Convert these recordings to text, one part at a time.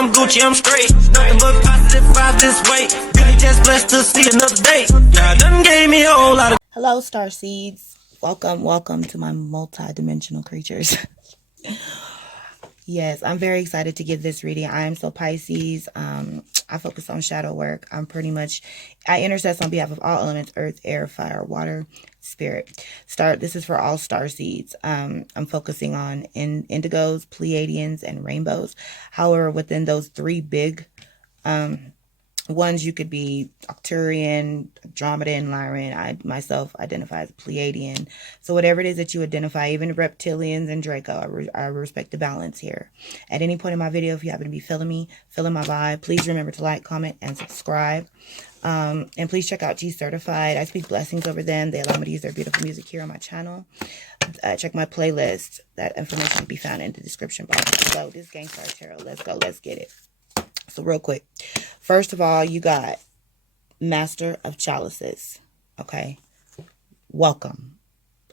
I'm Gucci, I'm straight. Nothing but positive vibes this way. Really just blessed to see another day. God done gave me a whole lot of... Hello, Starseeds. Welcome to my multi-dimensional creatures. Yes, I'm very excited to give this reading. I am so Pisces. I focus on shadow work. I intercess on behalf of all elements: earth, air, fire, water, spirit. This is for all star seeds. I'm focusing on indigos, Pleiadians, and rainbows. However, within those three big ones, you could be Arcturian, Andromedan, Lyran. I myself identify as Pleiadian. So whatever it is that you identify, even reptilians and Draco, I respect the balance here. At any point in my video, if you happen to be feeling me, feeling my vibe, please remember to like, comment, and subscribe. And please check out G Certified. I speak blessings over them. They allow me to use their beautiful music here on my channel. Check my playlist. That information can be found in the description box below. This is Gangstar Tarot. Let's go. Let's get it. So real quick, first of all, you got Master of Chalices. Okay, welcome.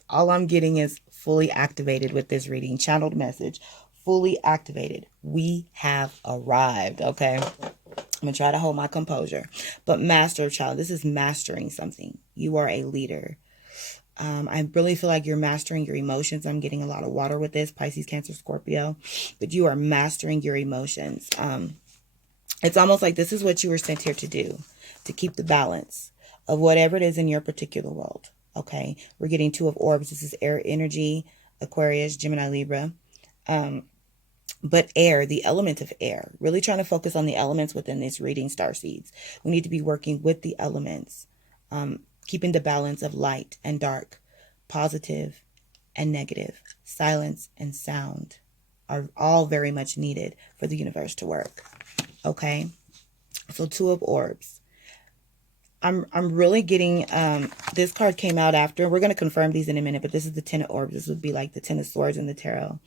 All I'm getting is fully activated with this reading. Channeled message, fully activated. We have arrived. Okay, I'm gonna try to hold my composure. But Master of Chalices, this is mastering something. You are a leader. I really feel like you're mastering your emotions. I'm getting a lot of water with this, Pisces, Cancer, Scorpio. But you are mastering your emotions. It's almost like this is what you were sent here to do, to keep the balance of whatever it is in your particular world. Okay, we're getting Two of Orbs. This is air energy, Aquarius, Gemini, Libra. But air, the element of air, really trying to focus on the elements within this reading, Starseeds. We need to be working with the elements, keeping the balance of light and dark, positive and negative, silence and sound are all very much needed for the universe to work. Okay, so Two of Orbs. I'm really getting, this card came out after. We're going to confirm these in a minute, but this is the Ten of Orbs. This would be like the Ten of Swords in the tarot.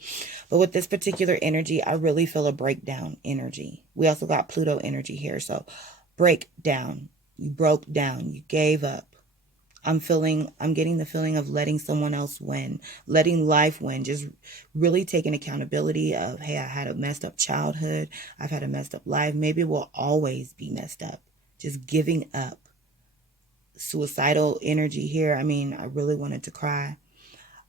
But with this particular energy, I really feel a breakdown energy. We also got Pluto energy here. So breakdown. You broke down. You gave up. I'm getting the feeling of letting someone else win, letting life win, just really taking accountability of, hey, I had a messed up childhood. I've had a messed up life. Maybe we'll always be messed up. Just giving up. Suicidal energy here. I mean, I really wanted to cry.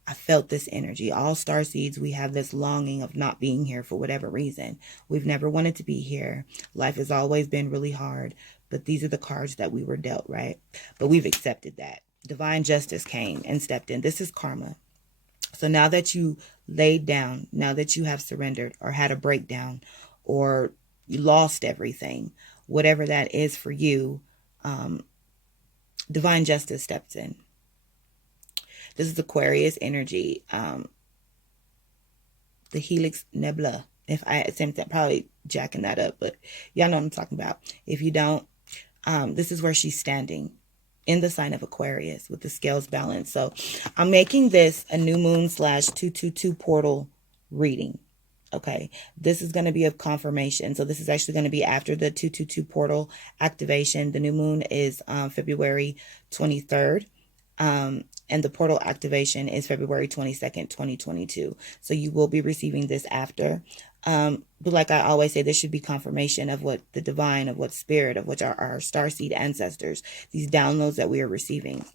I felt this energy. All starseeds, we have this longing of not being here for whatever reason. We've never wanted to be here. Life has always been really hard. But these are the cards that we were dealt, right? But we've accepted that. Divine justice came and stepped in. This is karma. So now that you laid down, now that you have surrendered or had a breakdown or you lost everything, whatever that is for you, divine justice steps in. This is Aquarius energy. The Helix Nebula. If I attempt that, probably jacking that up, but y'all know what I'm talking about. If you don't, this is where she's standing in the sign of Aquarius with the scales balanced. So I'm making this a new moon / 222 portal reading. Okay, this is going to be a confirmation. So this is actually going to be after the 222 portal activation. The new moon is February 23rd. And the portal activation is February 22nd, 2022. So you will be receiving this after. But like I always say, this should be confirmation of what the divine, of what spirit, of what our starseed ancestors, these downloads that we are receiving.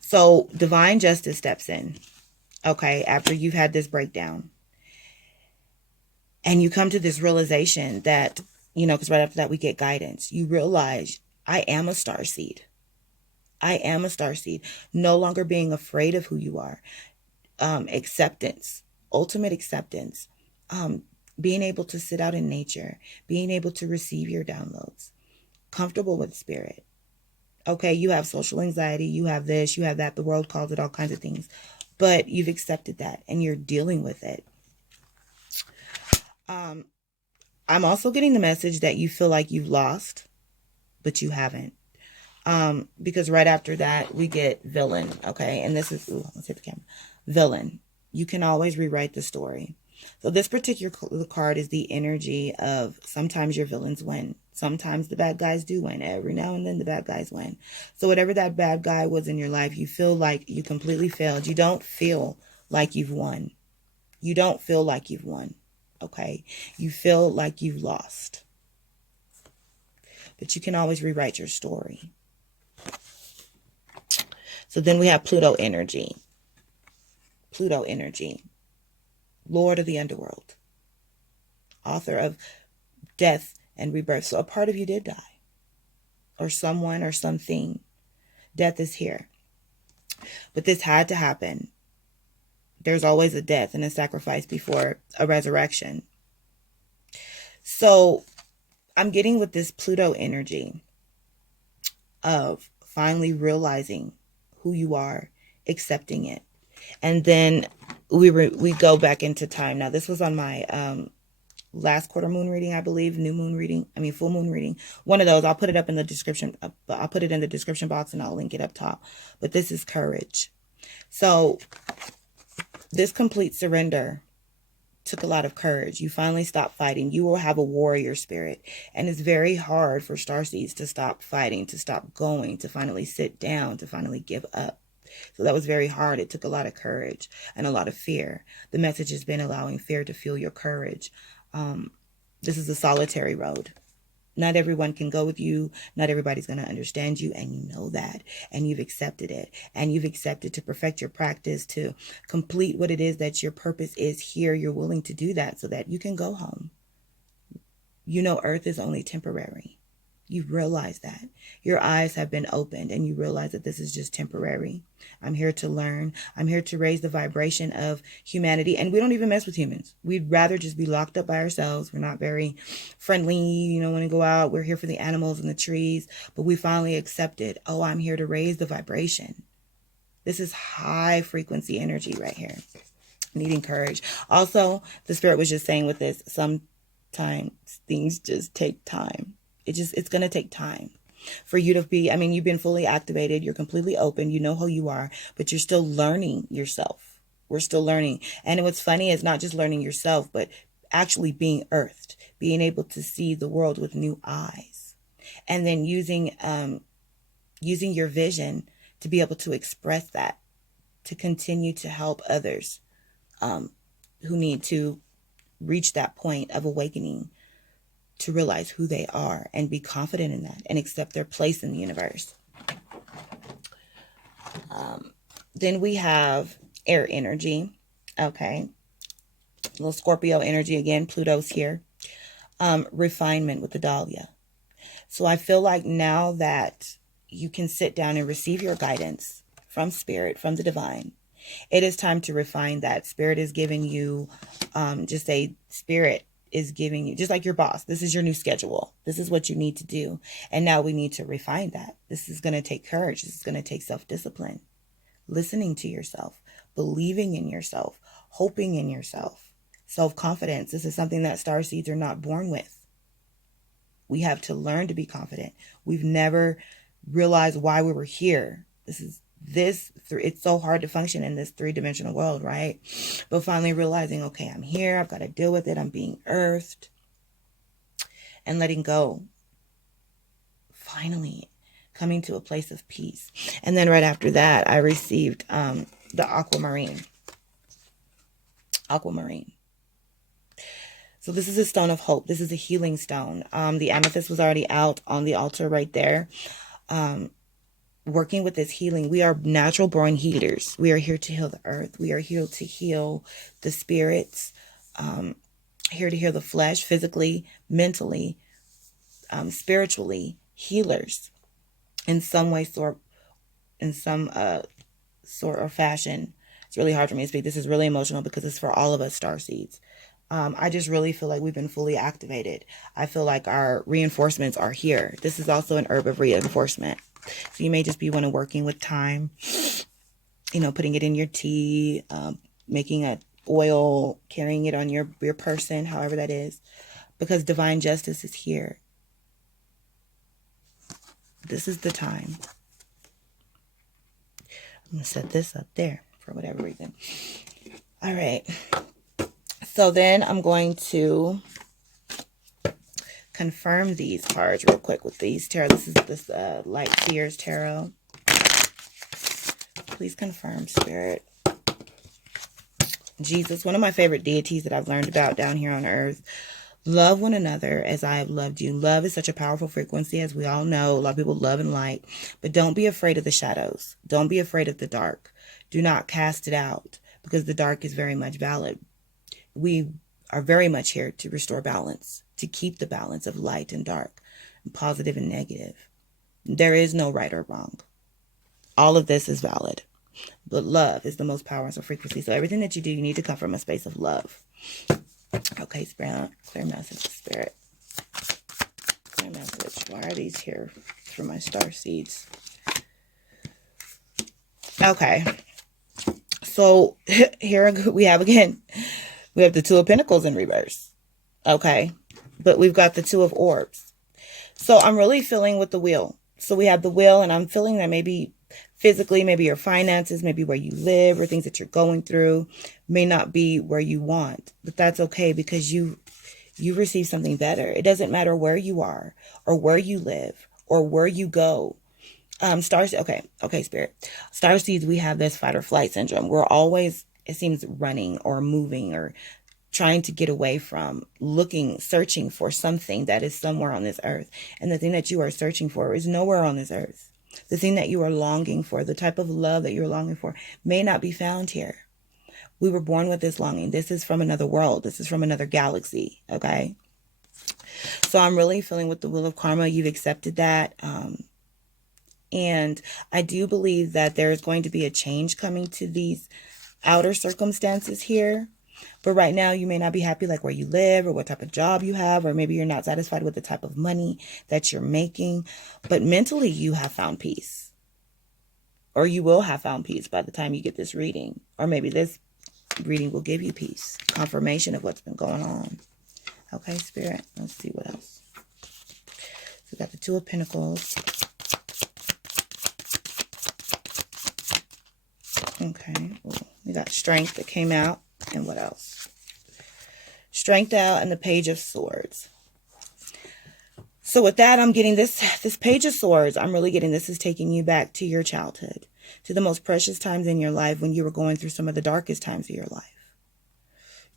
So divine justice steps in, okay, after you've had this breakdown. And you come to this realization that, you know, because right after that we get guidance. You realize, I am a starseed. I am a starseed. No longer being afraid of who you are. Acceptance, ultimate acceptance. Being able to sit out in nature, being able to receive your downloads, comfortable with spirit. Okay, you have social anxiety, you have this, you have that, the world calls it all kinds of things, but you've accepted that and you're dealing with it. I'm also getting the message that you feel like you've lost, but you haven't. Because right after that, we get villain, okay? And this is, let's hit the camera. Villain. You can always rewrite the story. So this particular card is the energy of sometimes your villains win. Sometimes the bad guys do win. Every now and then the bad guys win. So whatever that bad guy was in your life, you feel like you completely failed. You don't feel like you've won. You don't feel like you've won. Okay? You feel like you've lost. But you can always rewrite your story. So then we have Pluto energy. Pluto energy. Lord of the underworld. Author of death and rebirth. So a part of you did die. Or someone or something. Death is here. But this had to happen. There's always a death and a sacrifice before a resurrection. So I'm getting with this Pluto energy of finally realizing who you are, accepting it. And then we go back into time. Now, this was on my last quarter moon reading, I believe, full moon reading. One of those, I'll put it up in the description. I'll put it in the description box and I'll link it up top. But this is courage. So this complete surrender took a lot of courage. You finally stopped fighting. You will have a warrior spirit. And it's very hard for starseeds to stop fighting, to stop going, to finally sit down, to finally give up. So that was very hard. It took a lot of courage and a lot of fear. The message has been allowing fear to fuel your courage. This is a solitary road. Not everyone can go with you. Not everybody's going to understand you. And you know that. And you've accepted it. And you've accepted to perfect your practice, to complete what it is that your purpose is here. You're willing to do that so that you can go home. You know, Earth is only temporary. You realize that. Your eyes have been opened and you realize that this is just temporary. I'm here to learn. I'm here to raise the vibration of humanity. And we don't even mess with humans. We'd rather just be locked up by ourselves. We're not very friendly, when we go out. We're here for the animals and the trees. But we finally accepted, oh, I'm here to raise the vibration. This is high frequency energy right here. Needing courage. Also, the spirit was just saying with this, sometimes things just take time. It's going to take time for you to be, you've been fully activated. You're completely open. You know who you are, but you're still learning yourself. We're still learning. And what's funny is not just learning yourself, but actually being earthed, being able to see the world with new eyes, and then using your vision to be able to express that, to continue to help others who need to reach that point of awakening, to realize who they are and be confident in that and accept their place in the universe. Then we have air energy. Okay. A little Scorpio energy again. Pluto's here. Refinement with the Dahlia. So I feel like now that you can sit down and receive your guidance from spirit, from the divine, it is time to refine that. Spirit is giving you, spirit is giving you, just like your boss, this is your new schedule. This is what you need to do. And now we need to refine that. This is going to take courage. This is going to take self-discipline, listening to yourself, believing in yourself, hoping in yourself, self-confidence. This is something that starseeds are not born with. We have to learn to be confident. We've never realized why we were here. It's so hard to function in this three-dimensional world, right? But finally realizing, okay, I'm here. I've got to deal with it. I'm being earthed and letting go. Finally coming to a place of peace. And then right after that, I received the aquamarine. Aquamarine. So this is a stone of hope. This is a healing stone. The amethyst was already out on the altar right there. Working with this healing, we are natural born healers. We are here to heal the earth. We are here to heal the spirits, here to heal the flesh, physically, mentally, spiritually, healers in some way, sort or fashion. It's really hard for me to speak. This is really emotional because it's for all of us starseeds. I just really feel like we've been fully activated. I feel like our reinforcements are here. This is also an herb of reinforcement. So you may just be working with thyme, putting it in your tea, making an oil, carrying it on your person, however that is, because divine justice is here. This is the time. I'm going to set this up there for whatever reason. All right. So then I'm going to confirm these cards real quick with these tarot. This is this Light Seers Tarot. Please confirm, Spirit. Jesus, one of my favorite deities that I've learned about down here on earth. Love one another as I have loved you. Love is such a powerful frequency, as we all know. A lot of people love and light, but don't be afraid of the shadows. Don't be afraid of the dark. Do not cast it out, because the dark is very much valid. We are very much here to restore balance, to keep the balance of light and dark, and positive and negative. There is no right or wrong. All of this is valid, but love is the most powerful frequency. So everything that you do, you need to come from a space of love. Okay, Spirit, clear message, Spirit. Clear message. Why are these here for my star seeds? Okay. So here we have again, we have the Two of Pentacles in reverse. Okay. But we've got the Two of Orbs. So I'm really feeling with the wheel. So we have the wheel, and I'm feeling that maybe physically, maybe your finances, maybe where you live or things that you're going through may not be where you want, but that's okay, because you receive something better. It doesn't matter where you are or where you live or where you go. Stars. Okay, Spirit. Star seeds, we have this fight or flight syndrome. We're always, it seems, running or moving or trying to get away from, looking, searching for something that is somewhere on this earth. And the thing that you are searching for is nowhere on this earth. The thing that you are longing for, the type of love that you're longing for, may not be found here. We were born with this longing. This is from another world. This is from another galaxy. Okay. So I'm really feeling with the wheel of karma. You've accepted that. And I do believe that there is going to be a change coming to these outer circumstances here. But right now, you may not be happy like where you live or what type of job you have, or maybe you're not satisfied with the type of money that you're making. But mentally, you have found peace. Or you will have found peace by the time you get this reading. Or maybe this reading will give you peace, confirmation of what's been going on. Okay, Spirit. Let's see what else. So we got the Two of Pentacles. Okay. Ooh, we got Strength that came out. And what else? Strength out and the Page of Swords. So with that, I'm getting this Page of Swords. I'm really getting this is taking you back to your childhood, to the most precious times in your life when you were going through some of the darkest times of your life.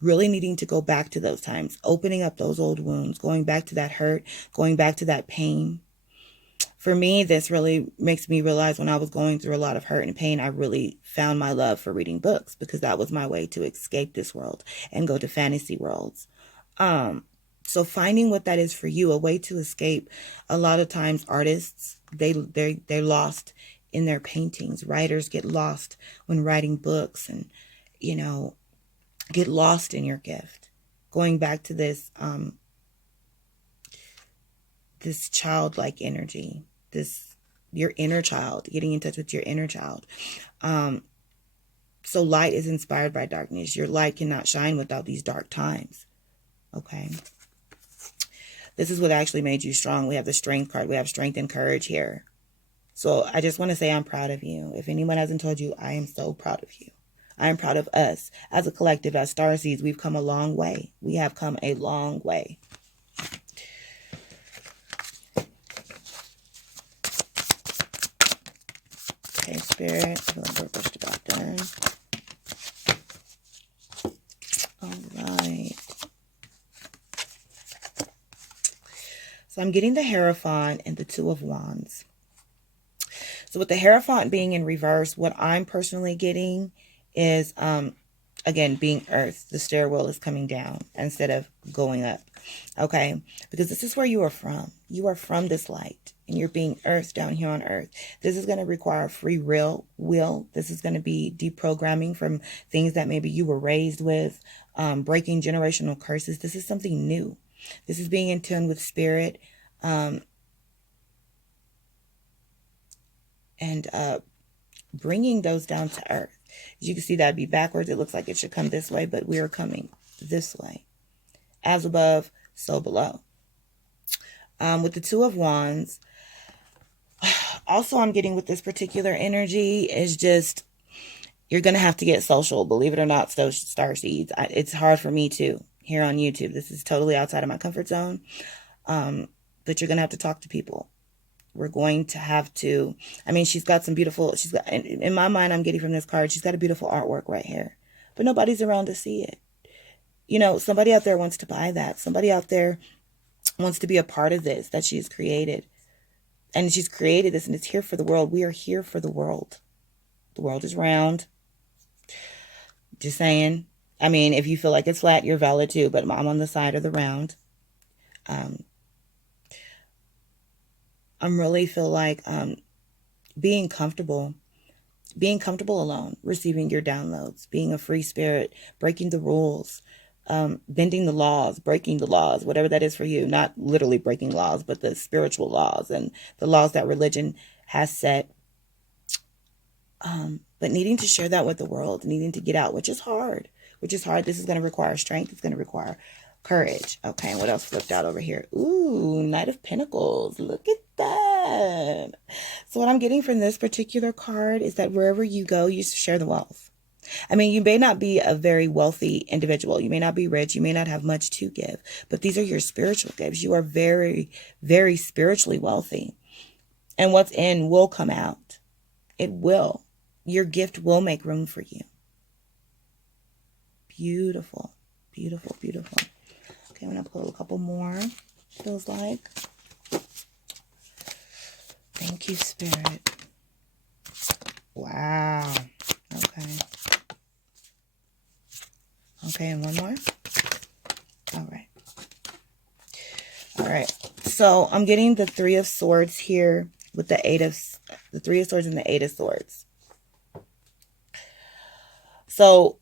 Really needing to go back to those times, opening up those old wounds, going back to that hurt, going back to that pain. For me, this really makes me realize when I was going through a lot of hurt and pain, I really found my love for reading books, because that was my way to escape this world and go to fantasy worlds. So finding what that is for you, a way to escape. A lot of times artists, they're lost in their paintings. Writers get lost when writing books, and, you know, get lost in your gift. Going back to this, this childlike energy, your inner child, getting in touch with your inner child. So light is inspired by darkness. Your light cannot shine without these dark times. Okay. This is what actually made you strong. We have the Strength card. We have strength and courage here. So I just want to say I'm proud of you. If anyone hasn't told you, I am so proud of you. I am proud of us as a collective, as starseeds. We've come a long way. We have come a long way. Okay, Spirit. I feel like we're just about done. All right. So I'm getting the Hierophant and the Two of Wands. So with the Hierophant being in reverse, what I'm personally getting is, again, being Earth. The stairwell is coming down instead of going up. Okay? Because this is where you are from. You are from this light. And you're being Earth down here on Earth. This is going to require free will. This is going to be deprogramming from things that maybe you were raised with. Breaking generational curses. This is something new. This is being in tune with spirit. And bringing those down to earth. As you can see, that'd be backwards. It looks like it should come this way, but we are coming this way. As above, so below. With the Two of Wands, also I'm getting with this particular energy is just, you're going to have to get social. Believe it or not, starseeds. It's hard for me too, here on YouTube. This is totally outside of my comfort zone. But you're going to have to talk to people. We're going to have to, I mean, she's got some beautiful, in my mind, I'm getting from this card, she's got a beautiful artwork right here. but nobody's around to see it. You know, somebody out there wants to buy that. Somebody out there wants to be a part of this that she's created. And she's created this, and it's here for the world. We are here for the world. The world is round. Just saying. I mean, if you feel like it's flat, you're valid too, but I'm on the side of the round. I'm really feel like being comfortable alone, receiving your downloads, being a free spirit, breaking the rules, bending the laws, breaking the laws, whatever that is for you. Not literally breaking laws, but the spiritual laws and the laws that religion has set. But needing to share that with the world, needing to get out, which is hard. This is going to require strength. It's going to require courage. Okay, and what else flipped out over here? Ooh, Knight of Pinnacles. Look at that. So what I'm getting from this particular card is that wherever you go, you share the wealth. I mean, you may not be a very wealthy individual. You may not be rich. You may not have much to give. But these are your spiritual gifts. You are very, very spiritually wealthy. And what's in will come out. It will. Your gift will make room for you. Beautiful. Beautiful, beautiful. Okay, I'm going to pull a couple more, feels like. Thank you, Spirit. Wow. Okay. Okay, and one more. All right. All right. So I'm getting the Three of Swords here with the Three of Swords and the Eight of Swords. So,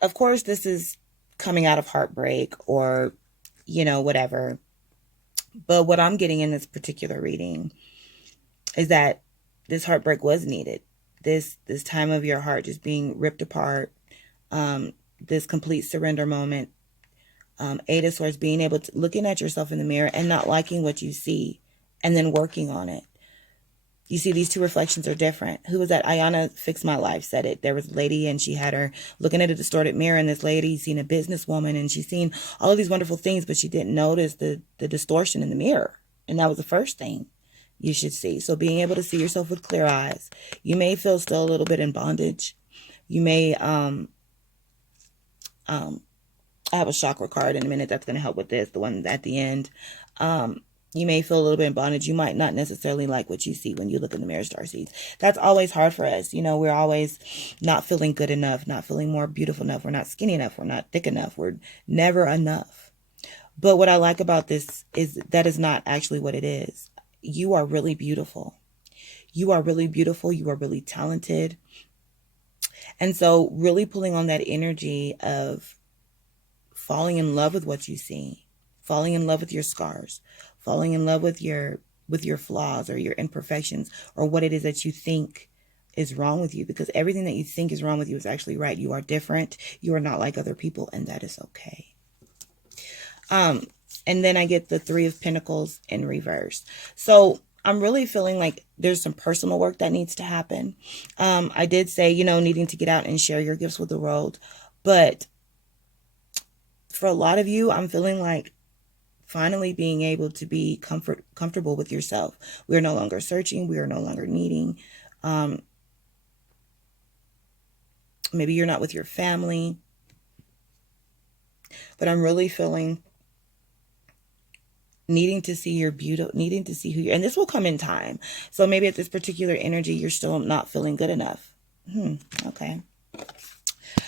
of course, this is coming out of heartbreak or, you know, whatever. But what I'm getting in this particular reading is that this heartbreak was needed. This time of your heart just being ripped apart. This complete surrender moment. Eight of Swords, being able to looking at yourself in the mirror and not liking what you see and then working on it. You see, these two reflections are different. Who was that? Ayana Fix My Life said it. There was a lady and she had her looking at a distorted mirror, and this lady seen a businesswoman and she's seen all of these wonderful things, but she didn't notice the distortion in the mirror. And that was the first thing you should see. So being able to see yourself with clear eyes. You may feel still a little bit in bondage. You may, I have a chakra card in a minute that's going to help with this, the one at the end. You may feel a little bit in bondage. You might not necessarily like what you see when you look in the mirror, Starseeds. That's always hard for us. You know, we're always not feeling good enough, not feeling more beautiful enough. We're not skinny enough. We're not thick enough. We're never enough. But what I like about this is that is not actually what it is. You are really beautiful. You are really beautiful. You are really talented. And so really pulling on that energy of falling in love with what you see, falling in love with your scars, falling in love with your flaws or your imperfections or what it is that you think is wrong with you, because everything that you think is wrong with you is actually right. You are different. You are not like other people, and that is okay. And then I get the Three of Pentacles in reverse. So I'm really feeling like there's some personal work that needs to happen. I did say, you know, needing to get out and share your gifts with the world, but for a lot of you, I'm feeling like finally being able to be comfortable with yourself. We are no longer searching. We are no longer needing. Maybe you're not with your family. But I'm really feeling needing to see your beauty, needing to see who you're, and this will come in time. So maybe at this particular energy, you're still not feeling good enough. Okay.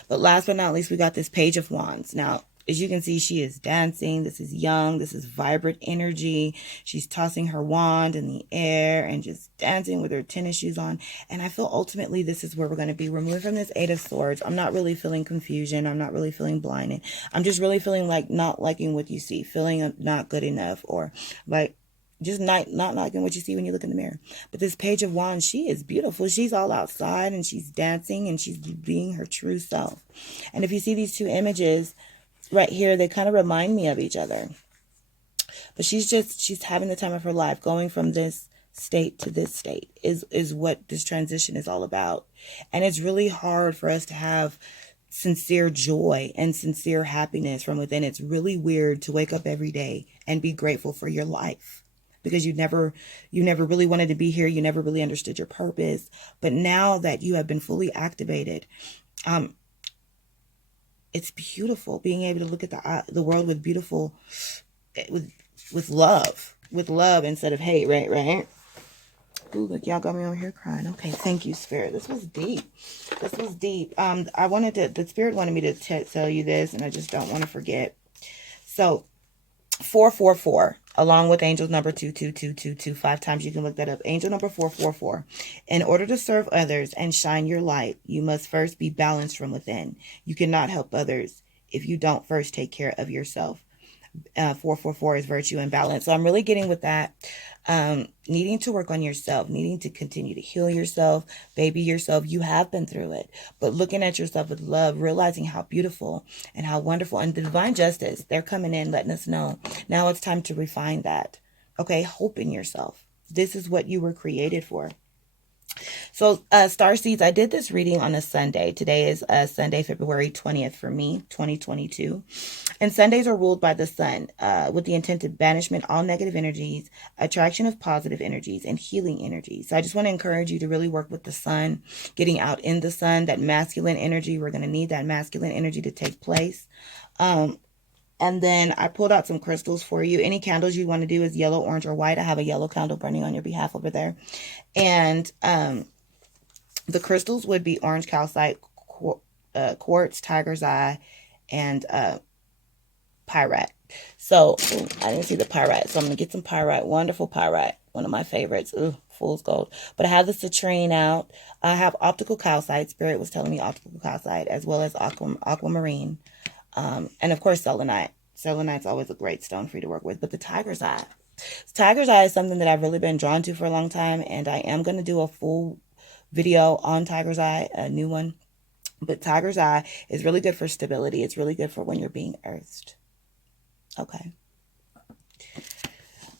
But last but not least, we got this Page of Wands. Now, as you can see, she is dancing. This is young. This is vibrant energy. She's tossing her wand in the air and just dancing with her tennis shoes on. And I feel ultimately this is where we're going to be. We're moving from this Eight of Swords. I'm not really feeling confusion. I'm not really feeling blinded. I'm just really feeling like not liking what you see, feeling not good enough, or like just not liking what you see when you look in the mirror. But this Page of Wands, she is beautiful. She's all outside and she's dancing and she's being her true self. And if you see these two images right here, they kind of remind me of each other. But she's having the time of her life. Going from this state to this state is what this transition is all about. And it's really hard for us to have sincere joy and sincere happiness from within. It's really weird to wake up every day and be grateful for your life, because you never really wanted to be here. You never really understood your purpose. But now that you have been fully activated, it's beautiful being able to look at the world with beautiful, with love instead of hate, right? Ooh, look, y'all got me over here crying. Okay, thank you, Spirit. This was deep. The Spirit wanted me to tell you this, and I just don't want to forget. So, 444, along with angel number 22222, 5 times. You can look that up. Angel number 444. In order to serve others and shine your light, you must first be balanced from within. You cannot help others if you don't first take care of yourself. 444 is virtue and balance. So I'm really getting with that. Needing to work on yourself, needing to continue to heal yourself, baby yourself. You have been through it, but looking at yourself with love, realizing how beautiful and how wonderful, and the divine justice, they're coming in, letting us know. Now it's time to refine that. Okay, hope in yourself. This is what you were created for. So, Starseeds, I did this reading on a Sunday. Today is Sunday, February 20th for me, 2022. And Sundays are ruled by the sun, with the intent of banishment all negative energies, attraction of positive energies, and healing energies. So I just want to encourage you to really work with the sun, getting out in the sun, that masculine energy. We're going to need that masculine energy to take place. And then I pulled out some crystals for you. Any candles you want to do is yellow, orange, or white. I have a yellow candle burning on your behalf over there. And the crystals would be orange calcite, quartz, tiger's eye, and pyrite. So, I didn't see the pyrite. So I'm going to get some pyrite. Wonderful pyrite. One of my favorites. Ooh, fool's gold. But I have the citrine out. I have optical calcite. Spirit was telling me optical calcite, as well as aquamarine. And of course, selenite. Selenite's always a great stone for you to work with. But the tiger's eye. Tiger's eye is something that I've really been drawn to for a long time. And I am going to do a full video on tiger's eye, a new one. But tiger's eye is really good for stability. It's really good for when you're being earthed. Okay.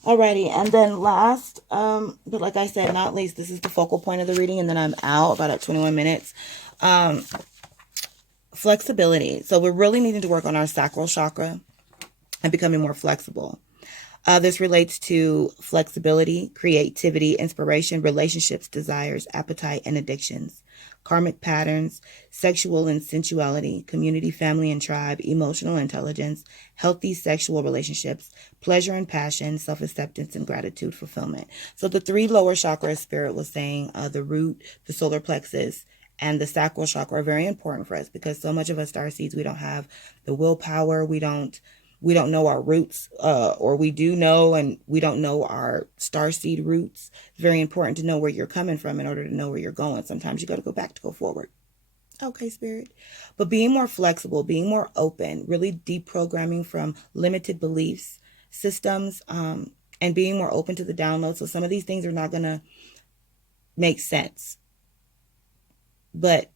Alrighty. And then last, but like I said, not least, this is the focal point of the reading. And then I'm out about at 21 minutes. Flexibility. So we're really needing to work on our sacral chakra and becoming more flexible. This relates to flexibility, creativity, inspiration, relationships, desires, appetite, and addictions, karmic patterns, sexual and sensuality, community, family, and tribe, emotional intelligence, healthy sexual relationships, pleasure and passion, self-acceptance, and gratitude, fulfillment. So the 3 lower chakras, Spirit was saying, the root, the solar plexus, and the sacral chakra are very important for us, because so much of us starseeds, we don't have the willpower. We don't know our roots, or we do know, and we don't know our starseed roots. It's very important to know where you're coming from in order to know where you're going. Sometimes you got to go back to go forward. Okay, Spirit. But being more flexible, being more open, really deprogramming from limited beliefs, systems, and being more open to the download. So some of these things are not going to make sense, but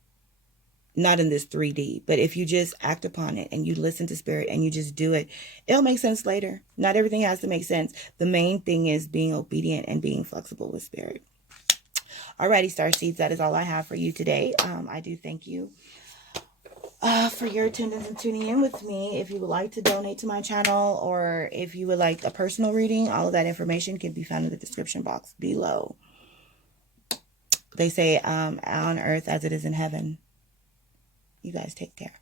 not in this 3D. But if you just act upon it and you listen to Spirit and you just do it, it'll make sense later. Not everything has to make sense. The main thing is being obedient and being flexible with Spirit. Alrighty, Starseeds, that is all I have for you today. I do thank you for your attendance and tuning in with me. If you would like to donate to my channel, or if you would like a personal reading, all of that information can be found in the description box below. They say on earth as it is in heaven. You guys take care.